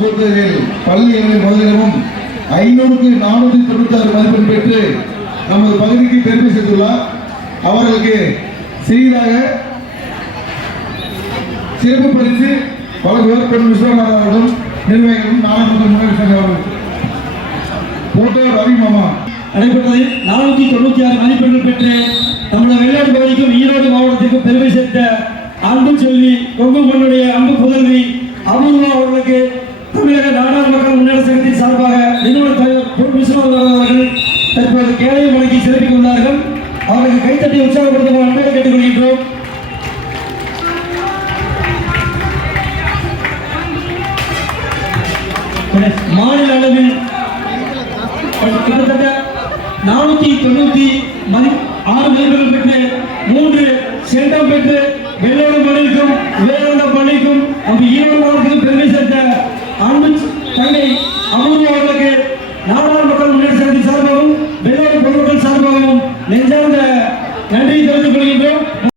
சோதனையில் பள்ளி என்ற முதலிடமும் ஐநூறுக்கு நானூற்றி தொண்ணூத்தி ஆறு மதிப்பெண் பெற்று நமது பகுதிக்கு பெருமை சேர்த்துள்ளார். அவர்களுக்கு சிறிதாக சிறப்பு பரிசு வழங்குவர் பெண் விஸ்வநாதன் அவர்களும் நிர்வாகிகளும் நாடாளுமன்ற முன்னாடி அவர்கள் போட்டோ ரவி மாமா. நடைபெற்றது. நானூற்றி தொண்ணூற்றி ஆறு மதிப்பெண்கள் பெற்று நம்முடைய வெளிநாட்டு பகுதிக்கும் ஈரோடு மாவட்டத்திற்கும் பெருமை சேர்த்த அன்பு செல்வி கொங்கு மண்ணுடைய அன்பு புதல்வி அபூர்வா அவர்களுக்கு தற்போது கேளைய மொழிக்கு சிறப்பிக்க உள்ளார்கள் அவர்களுக்கு கைத்தட்டி உற்சாகப்படுத்த அன்போடு கேட்டுக்கொள்கின்றோம். மாநில அளவில் கிட்டத்தட்ட நானூத்தி தொண்ணூத்தி மதி ஆறு மதிப்பெண்கள் பெற்று மூன்று சென்டம் பெற்று வெள்ளோட பள்ளிக்கும் விவேகானந்த பள்ளிக்கும் அப்படி ஈரோடு மாவட்டத்துக்கும் பெருமை சேர்த்த அன்பு தங்கை அமர்வு நன்றி தெரிவித்துக் கொள்கின்றோம்.